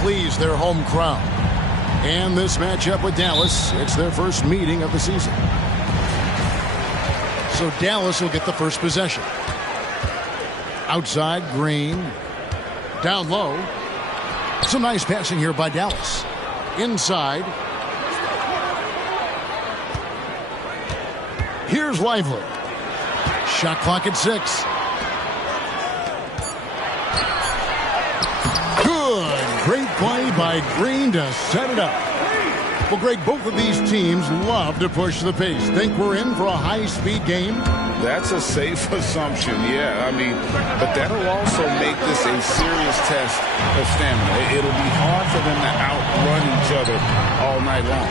please their home crowd. And this matchup with Dallas, it's their first meeting of the season. So Dallas will get the first possession. Outside, Green. Down low. Some nice passing here by Dallas. Inside. Here's Lively. Shot clock at 6. Good. Great play by Green to set it up. Well, Greg, both of these teams love to push the pace. Think we're in for a high-speed game? That's a safe assumption, yeah. I mean, but that'll also make this a serious test of stamina. It'll be hard for them to outrun each other all night long.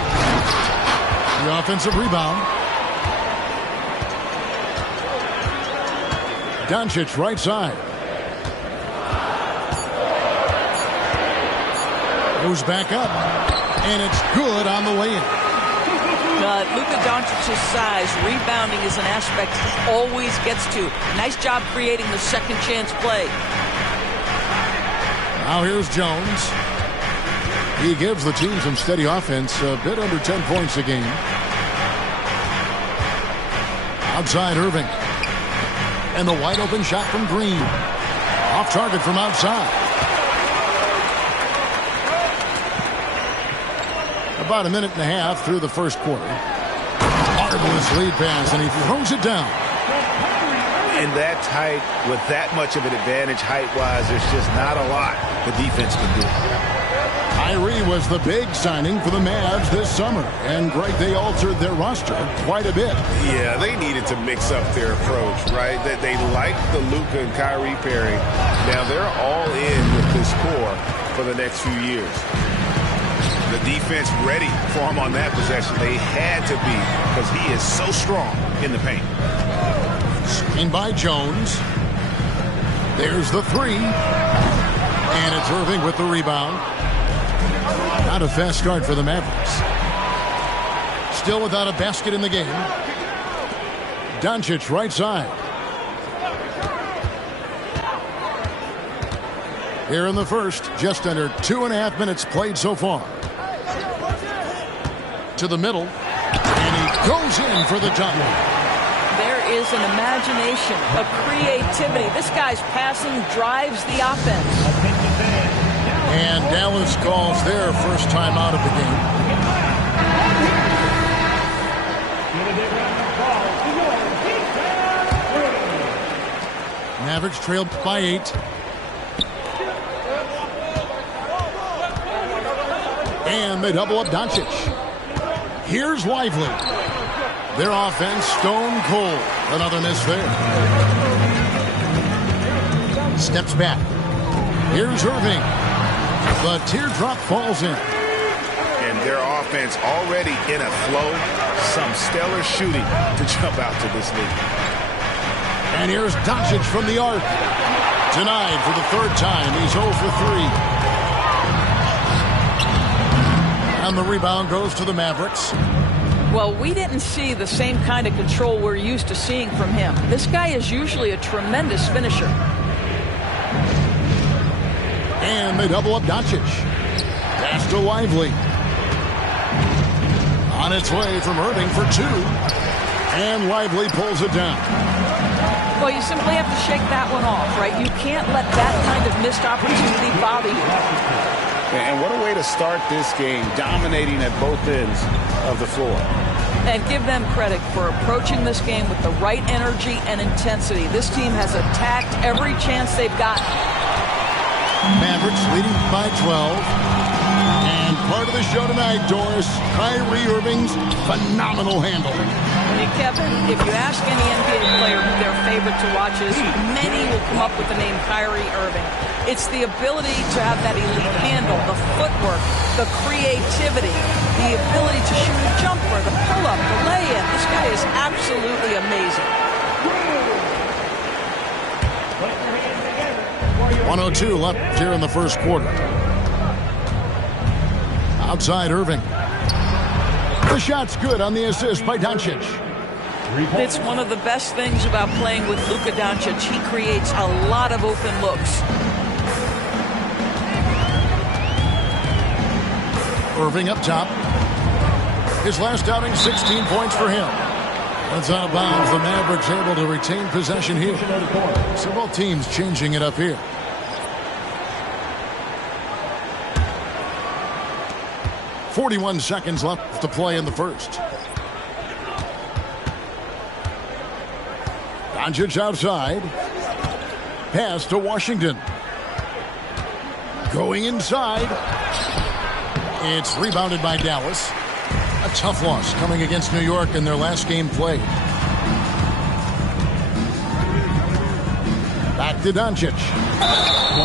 The offensive rebound. Doncic right side. Goes back up. And it's good on the way in. Luka Doncic's size, rebounding is an aspect he always gets to. Nice job creating the second chance play. Now here's Jones. He gives the team some steady offense, a bit under 10 points a game. Outside Irving. And the wide open shot from Green. Off target from outside. About a minute and a half through the first quarter. Marvelous lead pass, and he throws it down. And that tight, with that much of an advantage height-wise, there's just not a lot the defense can do. Kyrie was the big signing for the Mavs this summer. And, Greg, they altered their roster quite a bit. Yeah, they needed to mix up their approach, right? That they liked the Luka and Kyrie pairing. Now they're all in with this core for the next few years. The defense ready for him on that possession. They had to be, because he is so strong in the paint. Screen by Jones. There's the three. And it's Irving with the rebound. Not a fast start for the Mavericks. Still without a basket in the game. Doncic right side. Here in the first, just under 2.5 minutes played so far. To the middle, and he goes in for the dunk. There is an imagination, a creativity. This guy's passing drives the offense. And Dallas calls their first time out of the game. Mavericks trailed by 8. And they double up Doncic. Here's Lively. Their offense stone cold. Another miss there. Steps back. Here's Irving. The teardrop falls in. And their offense already in a flow. Some stellar shooting to jump out to this lead. And here's Doncic from the arc. Denied for the third time. He's 0 for 3. And the rebound goes to the Mavericks. Well, we didn't see the same kind of control we're used to seeing from him. This guy is usually a tremendous finisher. And they double up Doncic. Pass to Lively. On its way from Irving for 2. And Lively pulls it down. Well, you simply have to shake that one off, right? You can't let that kind of missed opportunity bother you. And what a way to start this game, dominating at both ends of the floor. And give them credit for approaching this game with the right energy and intensity. This team has attacked every chance they've gotten. Mavericks leading by 12. And part of the show tonight, Doris, Kyrie Irving's phenomenal handle. Hey, Kevin, if you ask any NBA player who their favorite to watch is, many will come up with the name Kyrie Irving. It's the ability to have that elite handle, the footwork, the creativity, the ability to shoot a jumper, the pull-up, the lay-in. This guy is absolutely amazing. 1:02 left here in the first quarter. Outside Irving. The shot's good on the assist by Doncic. It's one of the best things about playing with Luka Doncic. He creates a lot of open looks. Irving up top. His last outing, 16 points for him. That's out of bounds. The Mavericks able to retain possession here. So both teams changing it up here. .41 seconds left to play in the first. Doncic outside. Pass to Washington. Going inside. It's rebounded by Dallas. A tough loss coming against New York in their last game played. Back to Doncic.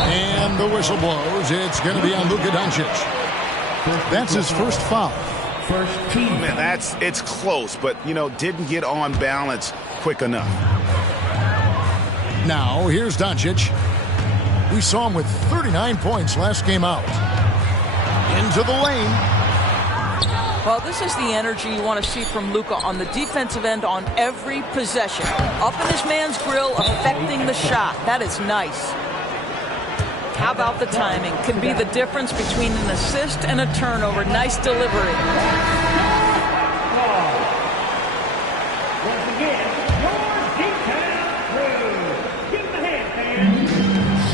And the whistle blows. It's going to be on Luka Doncic. That's his first foul. Man, it's close, but, didn't get on balance quick enough. Now, here's Doncic. We saw him with 39 points last game out. Into the lane. Well, this is the energy you want to see from Luka on the defensive end on every possession. Up in his man's grill, affecting the shot. That is nice. How about the timing? Can be the difference between an assist and a turnover. Nice delivery. Once again, your D-Town crew. Give them a hand, fans.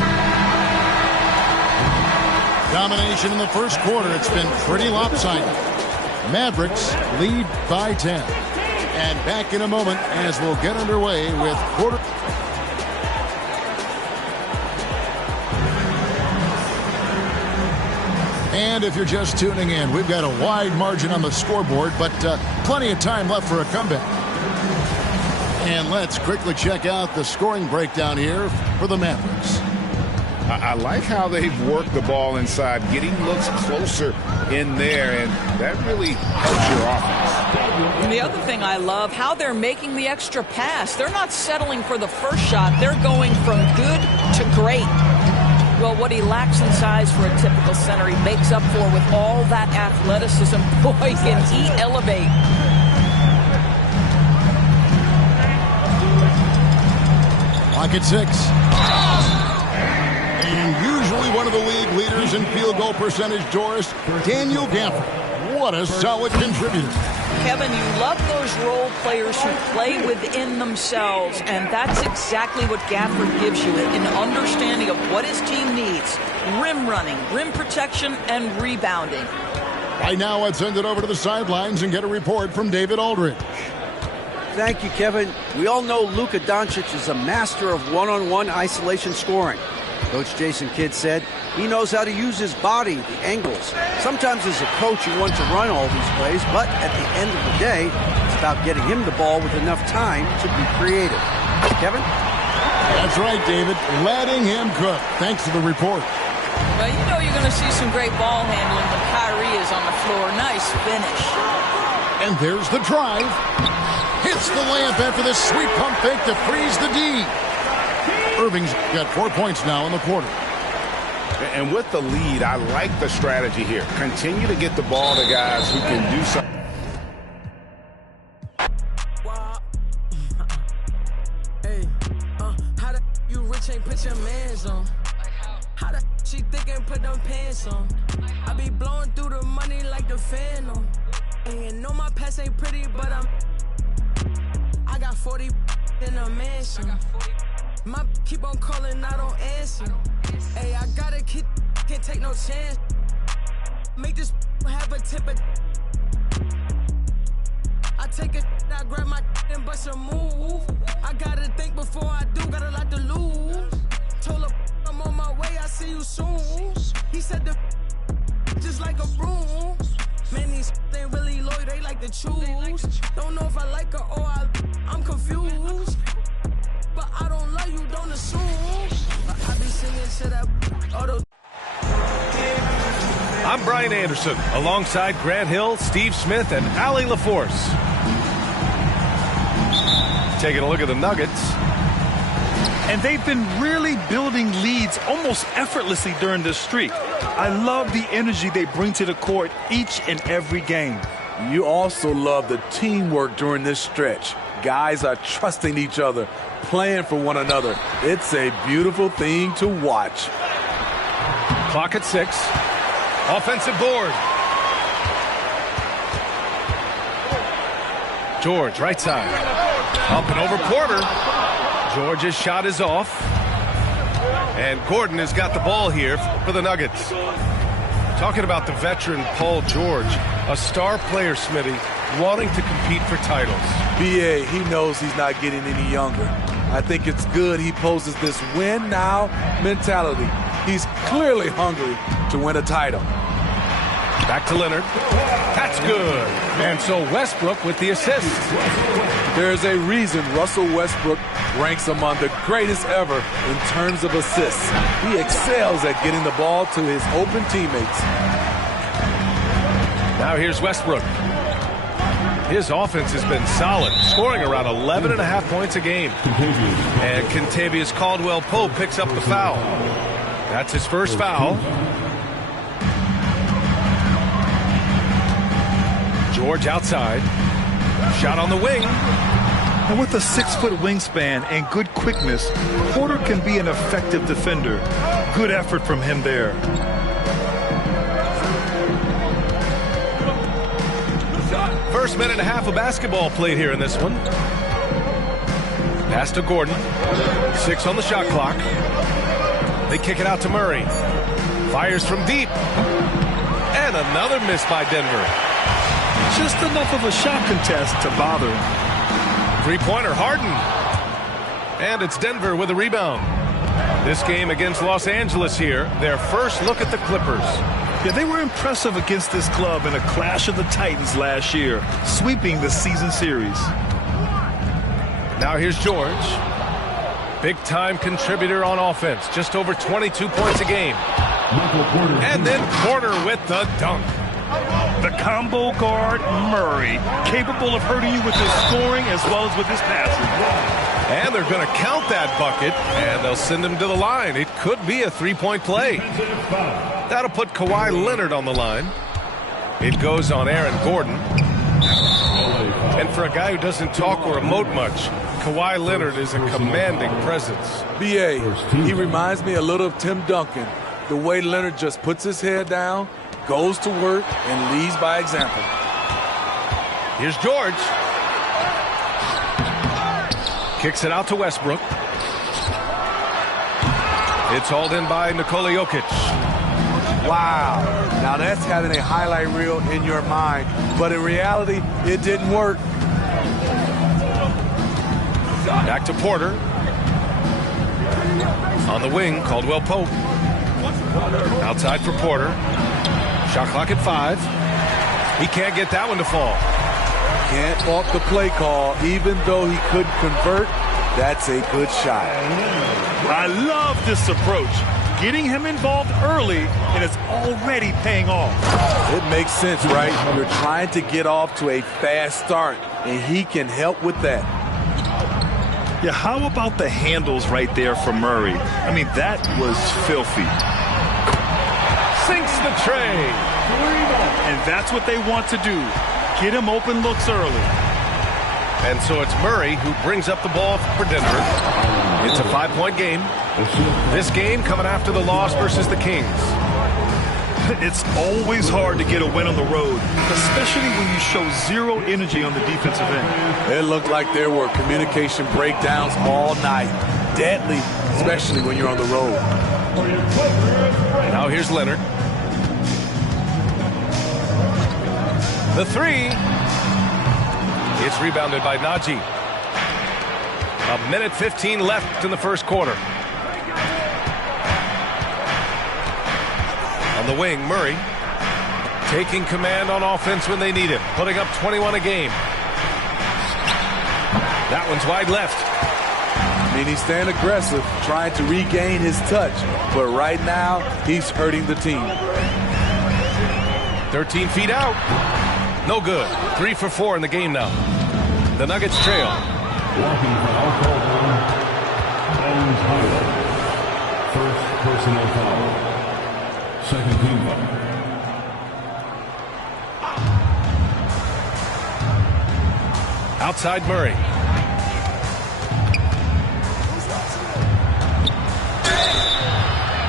Domination in the first quarter. It's been pretty lopsided. Mavericks lead by 10. And back in a moment as we'll get underway with quarter. And if you're just tuning in, we've got a wide margin on the scoreboard, but plenty of time left for a comeback. And let's quickly check out the scoring breakdown here for the Mavericks. I like how they've worked the ball inside, getting looks closer in there, and that really helps your offense. And the other thing I love, how they're making the extra pass. They're not settling for the first shot. They're going from good to great. Well, what he lacks in size for a typical center, he makes up for with all that athleticism. Boy, can he elevate. Clock at 6. And usually one of the league leaders in field goal percentage, Doris, Daniel Gafford. What a solid contributor. Kevin, you love those role players who play within themselves, and that's exactly what Gafford gives you, an understanding of what his team needs. Rim running, rim protection, and rebounding. Right now, let's send it over to the sidelines and get a report from David Aldridge. Thank you, Kevin. We all know Luka Doncic is a master of one-on-one isolation scoring. Coach Jason Kidd said he knows how to use his body, the angles. Sometimes as a coach you want to run all these plays, but at the end of the day, it's about getting him the ball with enough time to be creative. Kevin? That's right, David. Letting him cook. Thanks for the report. Well, you know you're going to see some great ball handling when Kyrie is on the floor. Nice finish. And there's the drive. Hits the layup after this sweet pump fake to freeze the D. Irving's got 4 points now in the quarter. And with the lead, I like the strategy here. Continue to get the ball to guys who can do something. Hey, how the you rich ain't put your mans on? How the she thick ain't put them pants on? I be blowing through the money like the Phantom. And know my past ain't pretty, but I got 40 in a mansion. My keep on calling, I don't answer. Hey, I gotta keep, can't take no chance. Make this have a tip of. I take a, I grab my and bust a move. I gotta think before I do, got a lot to lose. Told her I'm on my way, I see you soon. He said the just like a broom. Man, these ain't really loyal, they like to choose. Don't know if I like her or I'm confused. But I don't love you, don't assume. I be singing to that auto. I'm Brian Anderson, alongside Grant Hill, Steve Smith, and Allie LaForce. Taking a look at the Nuggets. And they've been really building leads almost effortlessly during this streak. I love the energy they bring to the court each and every game. You also love the teamwork during this stretch. Guys are trusting each other, playing for one another. It's a beautiful thing to watch. Clock at 6. Offensive board. George, right side. Up and over Porter. George's shot is off. And Gordon has got the ball here for the Nuggets. Talking about the veteran Paul George, a star player, Smitty, wanting to compete for titles. B.A., he knows he's not getting any younger. I think it's good he poses this win now mentality. He's clearly hungry to win a title. Back to Leonard. That's good. And so Westbrook with the assist. There's a reason Russell Westbrook ranks among the greatest ever in terms of assists. He excels at getting the ball to his open teammates. Now here's Westbrook. His offense has been solid, scoring around 11.5 points a game. And Kentavious Caldwell-Pope picks up the foul. That's his first foul. George outside. Shot on the wing. And with a 6-foot wingspan and good quickness, Porter can be an effective defender. Good effort from him there. First minute and a half of basketball played here in this one. Pass to Gordon. 6 on the shot clock. They kick it out to Murray. Fires from deep. And another miss by Denver. Just enough of a shot contest to bother him. Three-pointer, Harden. And it's Denver with a rebound. This game against Los Angeles here, their first look at the Clippers. Yeah, they were impressive against this club in a clash of the Titans last year, sweeping the season series. Now here's George. Big-time contributor on offense, just over 22 points a game. And then Porter with the dunk. The combo guard, Murray, capable of hurting you with his scoring as well as with his passing. And they're going to count that bucket, and they'll send him to the line. It could be a three-point play. That'll put Kawhi Leonard on the line. It goes on Aaron Gordon. And for a guy who doesn't talk or emote much, Kawhi Leonard is a commanding presence. B.A., he reminds me a little of Tim Duncan. The way Leonard just puts his head down, goes to work, and leads by example. Here's George. Kicks it out to Westbrook. It's hauled in by Nikola Jokic. Wow. Now that's having a highlight reel in your mind. But in reality, it didn't work. Back to Porter. On the wing, Caldwell-Pope. Outside for Porter. Shot clock at 5. He can't get that one to fall. Can't fault the play call. Even though he couldn't convert, that's a good shot. I love this approach. Getting him involved early, and it's already paying off. It makes sense, right? You're trying to get off to a fast start, and he can help with that. Yeah, how about the handles right there for Murray? I mean, that was filthy. Sinks the tray. And that's what they want to do. Get him open looks early. And so it's Murray who brings up the ball for Denver. It's a 5-point game. This game coming after the loss versus the Kings. It's always hard to get a win on the road, especially when you show zero energy on the defensive end. It looked like there were communication breakdowns all night. Deadly, especially when you're on the road. Now here's Leonard. The three. It's rebounded by Najee. 1:15 left in the first quarter. On the wing, Murray taking command on offense when they need him, putting up 21 a game. That one's wide left. I mean, he's staying aggressive, trying to regain his touch, but right now he's hurting the team. 13 feet out. No good. 3 for 4 in the game now. The Nuggets trail. Walking foul called on Bones Highland. First personal foul. Second team foul. Outside Murray.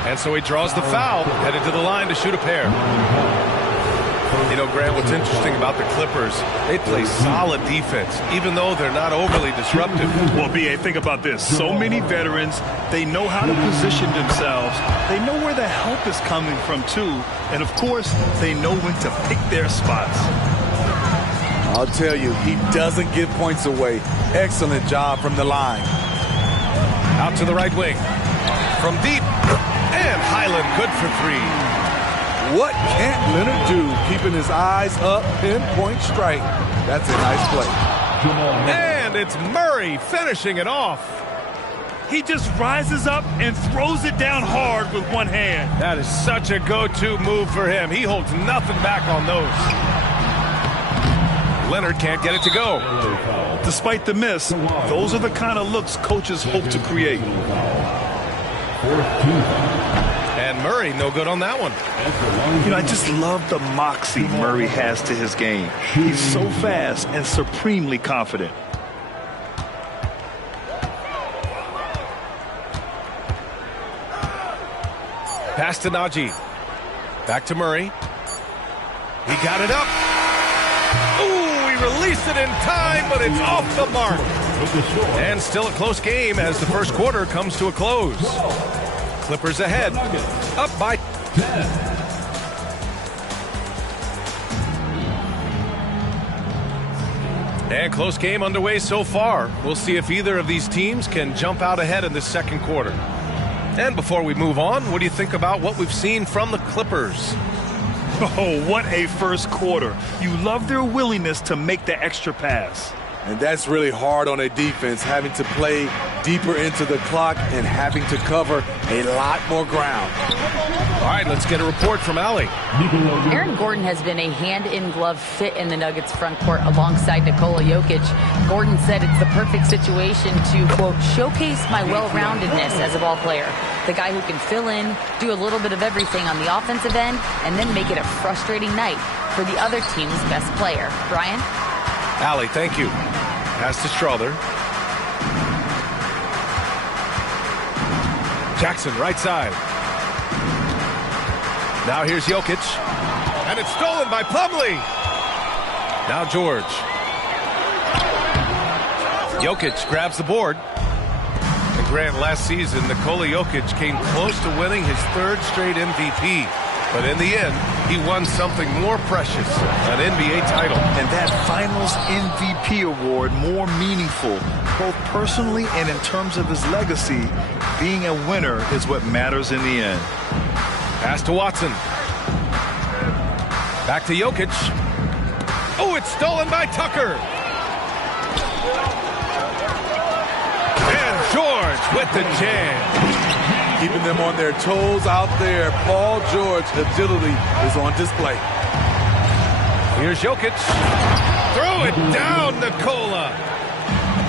And so he draws the foul, headed to the line to shoot a pair. You know, Grant, what's interesting about the Clippers, they play solid defense, even though they're not overly disruptive. Well, B.A., think about this. So many veterans, they know how to position themselves. They know where the help is coming from, too. And, of course, they know when to pick their spots. I'll tell you, he doesn't give points away. Excellent job from the line. Out to the right wing. From deep. And Highland good for three. What can't Leonard do? Keeping his eyes up, pinpoint strike. That's a nice play. And it's Murray finishing it off. He just rises up and throws it down hard with one hand. That is such a go-to move for him. He holds nothing back on those. Leonard can't get it to go. Despite the miss, those are the kind of looks coaches hope to create. And Murray, no good on that one. You know, I just love the moxie Murray has to his game. He's so fast and supremely confident. Pass to Najee. Back to Murray. He got it up. Ooh, he released it in time, but it's off the mark. And still a close game as the first quarter comes to a close. Clippers ahead, up by 10. And close game underway so far. We'll see if either of these teams can jump out ahead in the second quarter. And before we move on, what do you think about what we've seen from the Clippers? Oh, what a first quarter. You love their willingness to make the extra pass. And that's really hard on a defense, having to play deeper into the clock and having to cover a lot more ground. All right, let's get a report from Allie. Aaron Gordon has been a hand-in-glove fit in the Nuggets front court alongside Nikola Jokic. Gordon said it's the perfect situation to, quote, showcase my well-roundedness as a ball player. The guy who can fill in, do a little bit of everything on the offensive end, and then make it a frustrating night for the other team's best player. Brian? Allie, thank you. Pass to Strother. Jackson, right side. Now here's Jokic. And it's stolen by Plumlee. Now George. Jokic grabs the board. And Grant, last season, Nikola Jokic came close to winning his third straight MVP. But in the end, he won something more precious, an NBA title. And that Finals MVP award more meaningful, both personally and in terms of his legacy. Being a winner is what matters in the end. Pass to Watson. Back to Jokic. Oh, it's stolen by Tucker. And George with the jam. Keeping them on their toes out there. Paul George agility is on display. Here's Jokic. Throw it down, Nikola.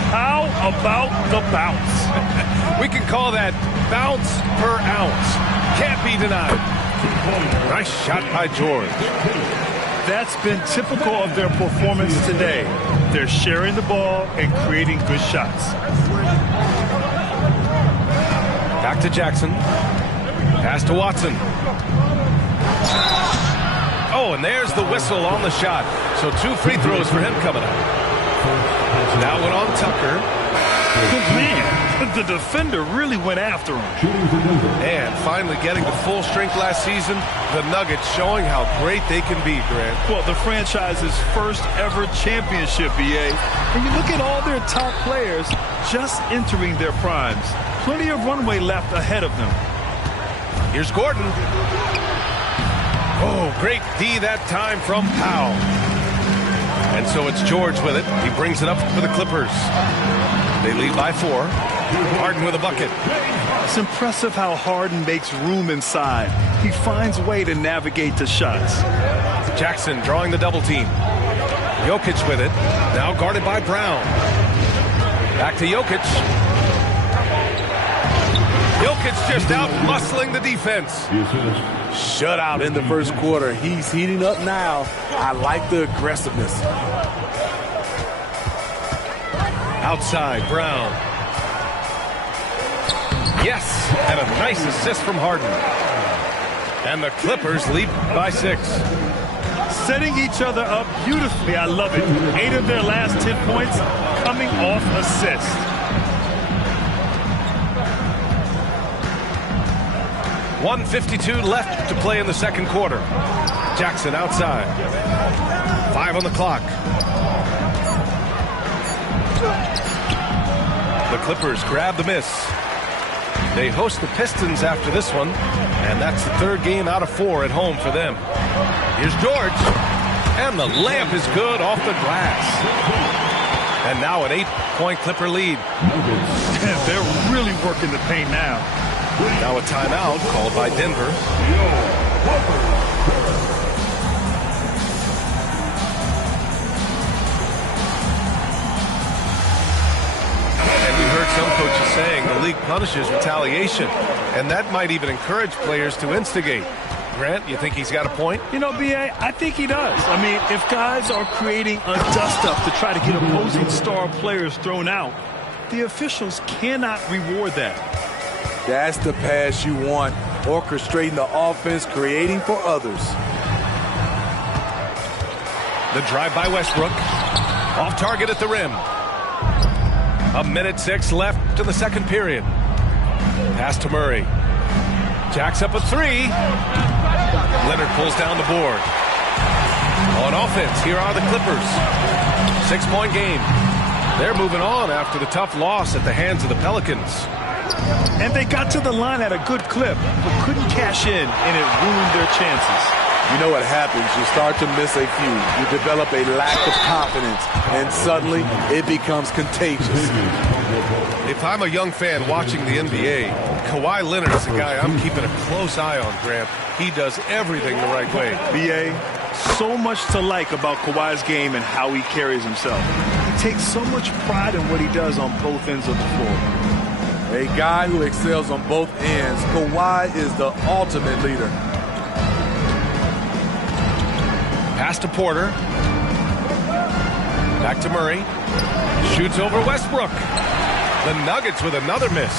How about the bounce? We can call that bounce per ounce. Can't be denied. Nice shot by George. That's been typical of their performance today. They're sharing the ball and creating good shots. Back to Jackson. Pass to Watson. Oh, and there's the whistle on the shot. So 2 free throws for him coming up. Now went on Tucker. Good man. The defender really went after him. And finally getting to full strength last season, the Nuggets showing how great they can be, Grant. Well, the franchise's first ever championship, BA. And you look at all their top players just entering their primes. Plenty of runway left ahead of them. Here's Gordon. Oh, great D that time from Powell. And so it's George with it. He brings it up for the Clippers. They lead by 4. Harden with a bucket. It's impressive how Harden makes room inside. He finds a way to navigate the shots. Jackson drawing the double team. Jokic with it. Now guarded by Brown. Back to Jokic. Jokic just out muscling the defense. Shutout in the first quarter. He's heating up now. I like the aggressiveness. Outside, Brown. Yes, and a nice assist from Harden. And the Clippers lead by 6. setting each other up beautifully. I love it. 8 of their last 10 points coming off assists. .152 left to play in the second quarter. Jackson outside. 5 on the clock. The Clippers grab the miss. They host the Pistons after this one, and that's the 3rd game out of 4 at home for them. Here's George, and the layup is good off the glass. And now an 8-point Clipper lead. They're really working the paint now. Now a timeout called by Denver. And we heard some coaches saying the league punishes retaliation, and that might even encourage players to instigate. Grant, you think he's got a point? You know, B.A., I think he does. I mean, if guys are creating a dust-up to try to get opposing star players thrown out, the officials cannot reward that. That's the pass you want. Orchestrating the offense, creating for others. The drive by Westbrook. Off target at the rim. 1:06 left to the second period. Pass to Murray. Jacks up a 3. Leonard pulls down the board. On offense, here are the Clippers. 6-point game. They're moving on after the tough loss at the hands of the Pelicans. And they got to the line at a good clip, but couldn't cash in, and it ruined their chances. You know what happens. You start to miss a few. You develop a lack of confidence, and suddenly it becomes contagious. If I'm a young fan watching the NBA, Kawhi Leonard is the guy I'm keeping a close eye on, Grant. He does everything the right way. B.A., so much to like about Kawhi's game and how he carries himself. He takes so much pride in what he does on both ends of the floor. A guy who excels on both ends. Kawhi is the ultimate leader. Pass to Porter. Back to Murray. Shoots over Westbrook. The Nuggets with another miss.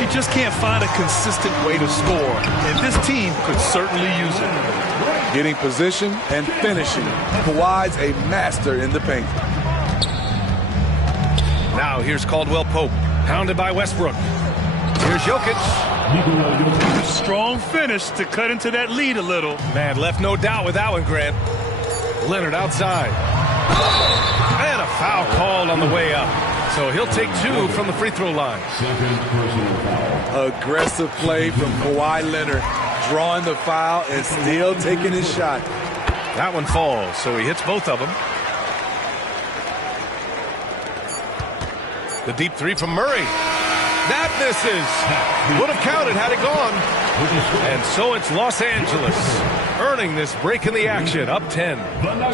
He just can't find a consistent way to score, and this team could certainly use it. Getting position and finishing. Kawhi's a master in the paint. Now here's Caldwell Pope. Pounded by Westbrook. Here's Jokic. Strong finish to cut into that lead a little. Man, left no doubt with that one, Grant. Leonard outside. And a foul called on the way up. So he'll take 2 from the free throw line. Aggressive play from Kawhi Leonard. Drawing the foul and still taking his shot. That one falls, so he hits both of them. The deep 3 from Murray. That misses. Would have counted had it gone. And so it's Los Angeles earning this break in the action, up 10.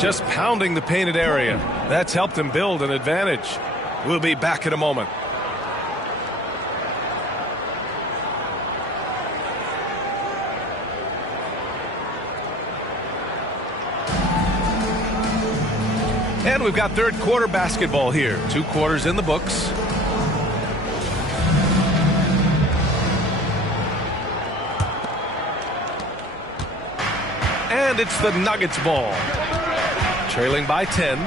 Just pounding the painted area. That's helped them build an advantage. We'll be back in a moment. And we've got third quarter basketball here. 2 quarters in the books. And it's the Nuggets ball. Trailing by 10.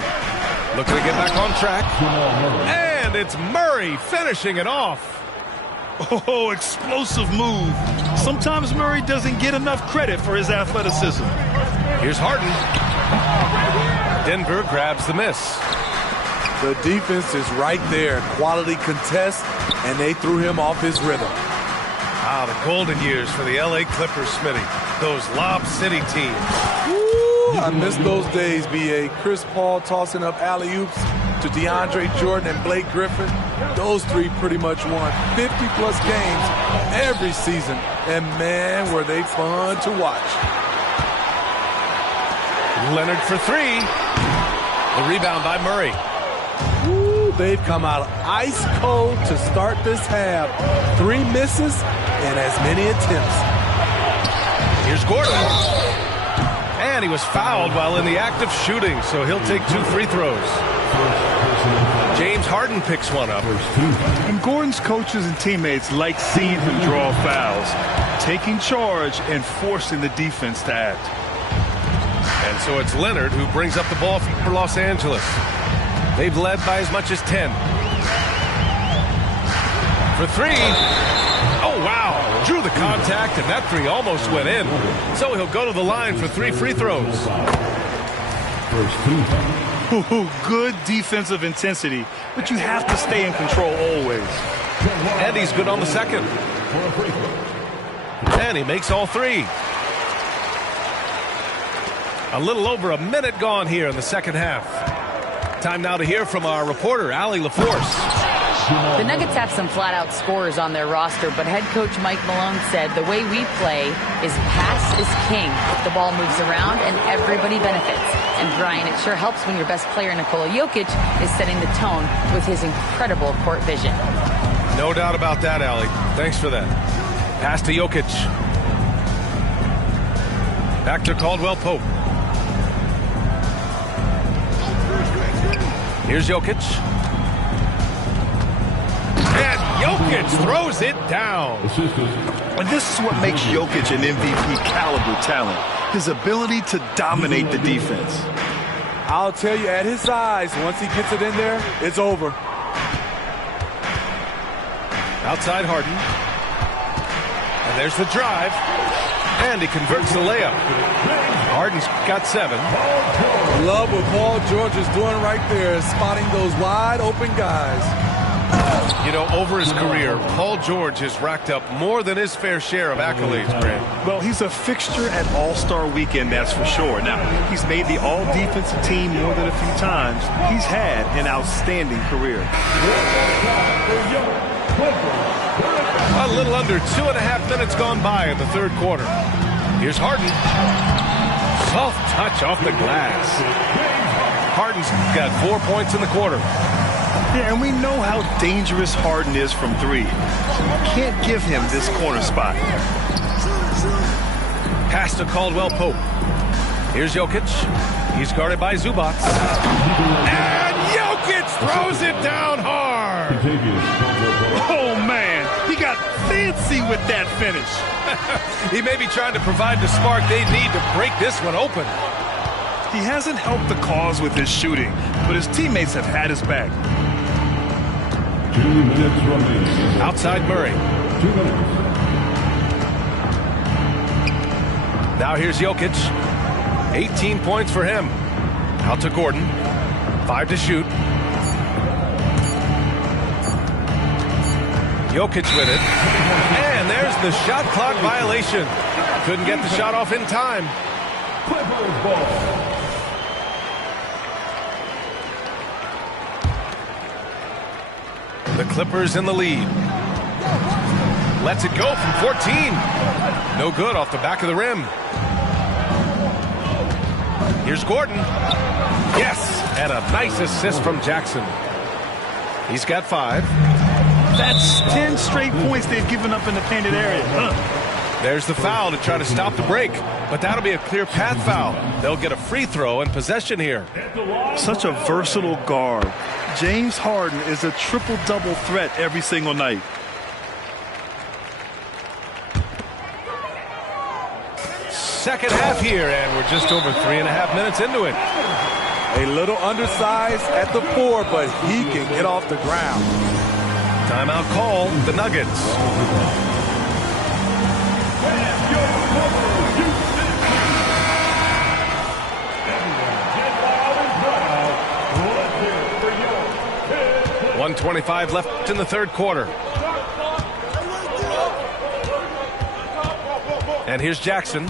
Looking to get back on track. And it's Murray finishing it off. Oh, explosive move. Sometimes Murray doesn't get enough credit for his athleticism. Here's Harden. Denver grabs the miss. The defense is right there. Quality contest, and they threw him off his rhythm. Ah, the golden years for the L.A. Clippers, Smitty. Those Lob City teams. Woo, I miss those days, B.A. Chris Paul tossing up alley-oops to DeAndre Jordan and Blake Griffin. Those 3 pretty much won 50-plus games every season. And, man, were they fun to watch. Leonard for 3. The rebound by Murray. Woo, they've come out ice cold to start this half. 3 misses and as many attempts. Here's Gordon. And he was fouled while in the act of shooting, so he'll take 2 free throws. James Harden picks one up. And Gordon's coaches and teammates like seeing him draw fouls, taking charge and forcing the defense to act. And so it's Leonard who brings up the ball for Los Angeles. They've led by as much as 10. For three. Oh, wow. Drew the contact, and that three almost went in. So he'll go to the line for 3 free throws. Good defensive intensity, but you have to stay in control always. And he's good on the second. And he makes all 3. A little over a minute gone here in the second half. Time now to hear from our reporter, Allie LaForce. The Nuggets have some flat-out scorers on their roster, but head coach Mike Malone said the way we play is pass is king. The ball moves around and everybody benefits. And Brian, it sure helps when your best player, Nikola Jokic, is setting the tone with his incredible court vision. No doubt about that, Allie. Thanks for that. Pass to Jokic. Back to Caldwell Pope. Here's Jokic. And Jokic throws it down. And this is what makes Jokic an MVP caliber talent. His ability to dominate the defense. I'll tell you, at his size, once he gets it in there, it's over. Outside Harden. And there's the drive. And he converts the layup. Harden's got 7. Love what Paul George is doing right there, spotting those wide open guys. You know, over his career, Paul George has racked up more than his fair share of accolades, Grant. Well, he's a fixture at All-Star Weekend, that's for sure. Now, he's made the All-Defensive team more than a few times. He's had an outstanding career. A little under 2.5 minutes gone by in the third quarter. Here's Harden. Soft touch off the glass. Harden's got 4 points in the quarter. Yeah, and we know how dangerous Harden is from 3. Can't give him this corner spot. Pass to Caldwell Pope. Here's Jokic. He's guarded by Zubac. And Jokic throws it down hard. Oh, man. He got fancy with that finish. He may be trying to provide the spark they need to break this one open. He hasn't helped the cause with his shooting, but his teammates have had his back. 2 minutes remaining. Outside Murray. 2 minutes. Now here's Jokic. 18 points for him. Out to Gordon. 5 to shoot. Jokic with it. And there's the shot clock violation. Couldn't get the shot off in time. Clippers ball. The Clippers in the lead. Lets it go from 14. No good off the back of the rim. Here's Gordon. Yes, and a nice assist from Jackson. He's got 5. That's 10 straight points they've given up in the painted area. There's the foul to try to stop the break, but that'll be a clear path foul. They'll get a free throw and possession here. Such a versatile guard. James Harden is a triple-double threat every single night. Second half here, and we're just over 3.5 minutes into it. A little undersized at the 4, but he can get off the ground. Timeout call, the Nuggets. .125 left in the third quarter. And here's Jackson.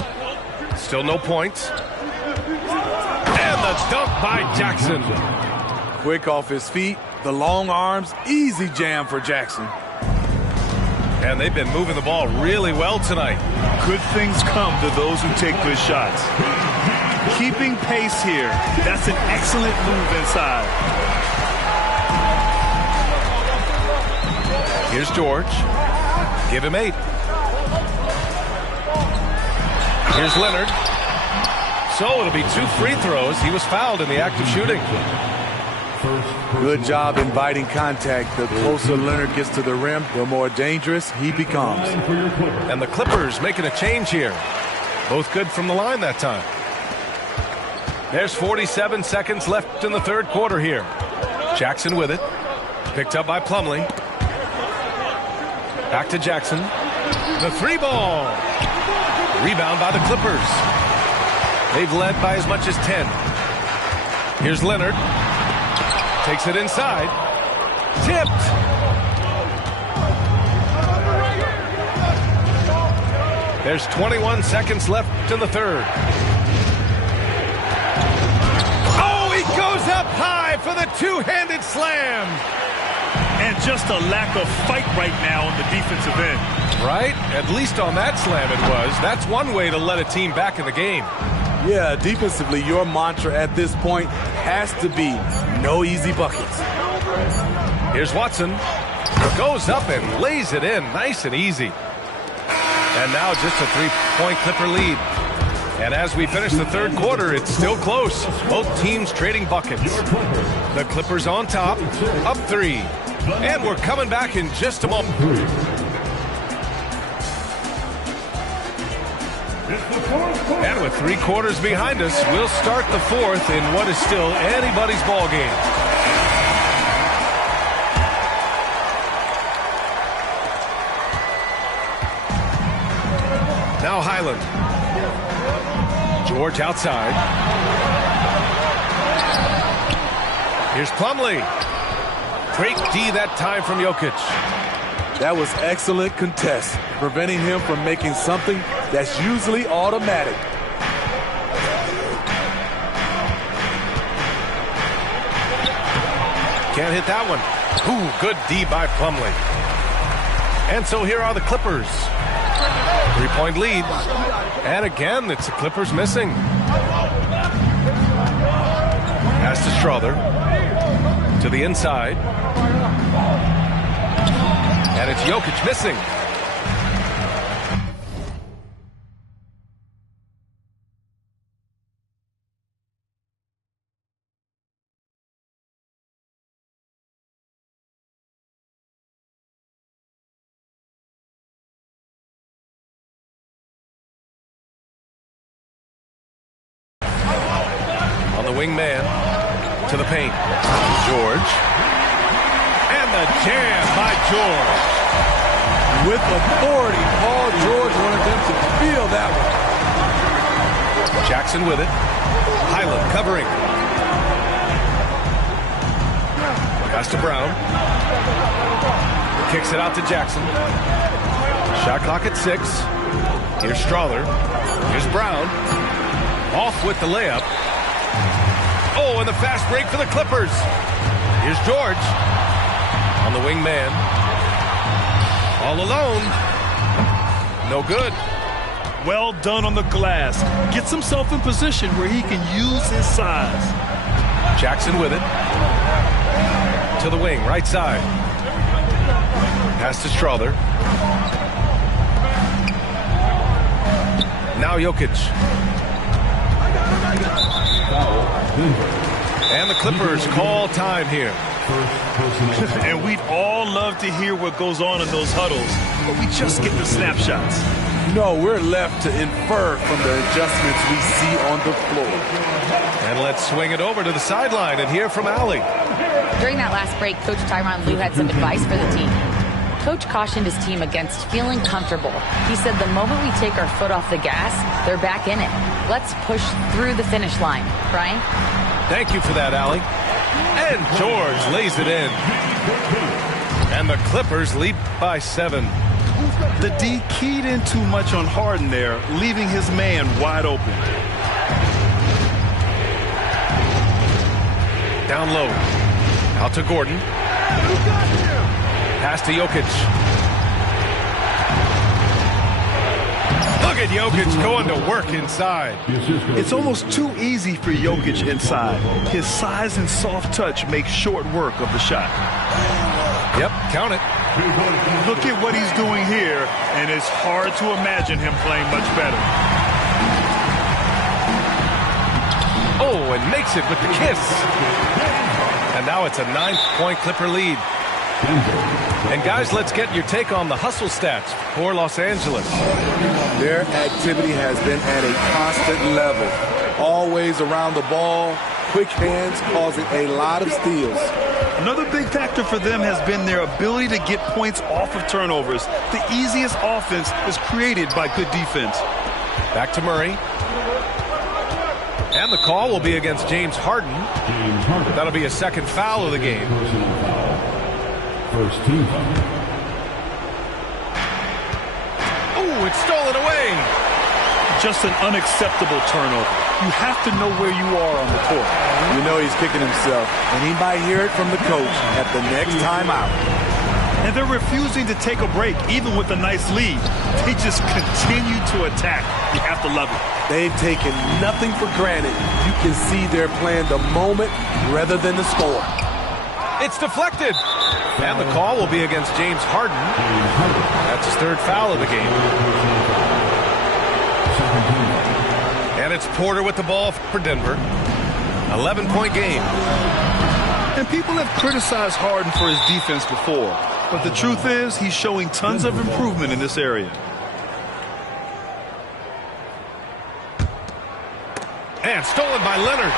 Still no points. And the dunk by Jackson. Quick off his feet, the long arms, easy jam for Jackson. And they've been moving the ball really well tonight. Good things come to those who take good shots. Keeping pace here. That's an excellent move inside. Here's George. Give him 8. Here's Leonard. So it'll be 2 free throws. He was fouled in the act of shooting. Good job inviting contact. The closer Leonard gets to the rim, the more dangerous he becomes. And the Clippers making a change here. Both good from the line that time. There's 47 seconds left in the third quarter here. Jackson with it. Picked up by Plumlee. Back to Jackson. The three ball. Rebound by the Clippers. They've led by as much as 10. Here's Leonard. Takes it inside. Tipped. There's 21 seconds left in the third. Oh, he goes up high for the two-handed slam. And just a lack of fight right now on the defensive end. Right? At least on that slam it was. That's one way to let a team back in the game. Yeah, defensively, your mantra at this point has to be no easy buckets. Here's Watson. Goes up and lays it in nice and easy. And now just a three-point Clipper lead. And as we finish the third quarter, it's still close. Both teams trading buckets. The Clippers on top, up 3. And we're coming back in just a moment. And with 3 quarters behind us, we'll start the fourth in what is still anybody's ball game. Now Highland. George outside. Here's Plumlee. Great D that time from Jokic. That was excellent contest, preventing him from making something that's usually automatic. Can't hit that one. Ooh, good D by Plumlee. And so here are the Clippers. 3-point lead. And again, it's the Clippers missing. Pass to Strother. To the inside. And it's Jokic missing. On the wing man. To the paint. George. And the jam by George. With authority, Paul George wanted them to feel that one. Jackson with it. Highland covering. Pass to Brown. Kicks it out to Jackson. Shot clock at 6. Here's Strother. Here's Brown. Off with the layup. Oh, and the fast break for the Clippers. Here's George. On the wing man. All alone. No good. Well done on the glass. Gets himself in position where he can use his size. Jackson with it. To the wing, right side. Pass to Strother. Now Jokic. And the Clippers call time here. And we'd all love to hear what goes on in those huddles, but we just get the snapshots. No, we're left to infer from the adjustments we see on the floor. And let's swing it over to the sideline and hear from Allie. During that last break, Coach Tyronn Lue had some advice for the team. Coach cautioned his team against feeling comfortable. He said the moment we take our foot off the gas, they're back in it. Let's push through the finish line. Brian? Thank you for that, Allie. And George lays it in. And the Clippers lead by 7. The D keyed in too much on Harden there, leaving his man wide open. Down low. Out to Gordon. Pass to Jokic. Look at Jokic going to work inside. It's almost too easy for Jokic inside. His size and soft touch make short work of the shot. Yep, count it. Look at what he's doing here, and it's hard to imagine him playing much better. Oh, and makes it with the kiss. And now it's a 9-point Clipper lead. And guys, let's get your take on the hustle stats for Los Angeles. Their activity has been at a constant level. always around the ball, quick hands causing a lot of steals. Another big factor for them has been their ability to get points off of turnovers. The easiest offense is created by good defense. Back to Murray. And the call will be against James Harden. That'll be a second foul of the game. First team foul. Oh, it's stolen away. Just an unacceptable turnover. You have to know where you are on the court. You know he's kicking himself, and he might hear it from the coach at the next timeout. And they're refusing to take a break, even with a nice lead. They just continue to attack. You have to love it. They've taken nothing for granted. You can see they're playing the moment rather than the score. It's deflected. And the call will be against James Harden. That's his third foul of the game. And it's Porter with the ball for Denver. 11-point game. And people have criticized Harden for his defense before. But the truth is, he's showing tons of improvement in this area. And stolen by Leonard.